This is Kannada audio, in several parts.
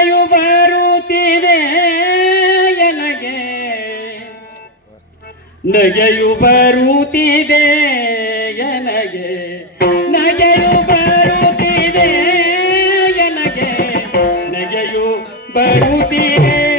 ಮಳೆಯು ಬರುತ್ತಿದೆ ಎನಗೆ. ನಗೆಯು ಬರುತ್ತಿದೆ ಎನಗೆ. ನಗೆಯು ಬರುತ್ತಿದೆ ಎನಗೆ. ನಗೆಯು ಬರುತ್ತಿದೆ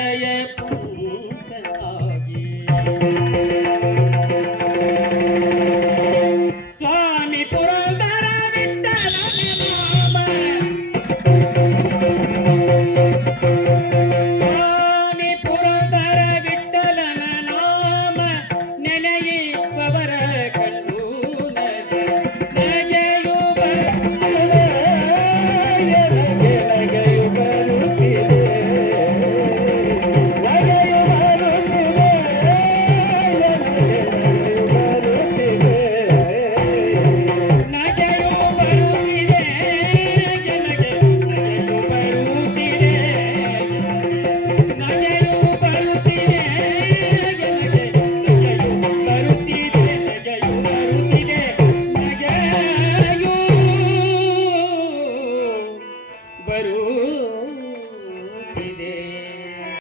yeah, yeah.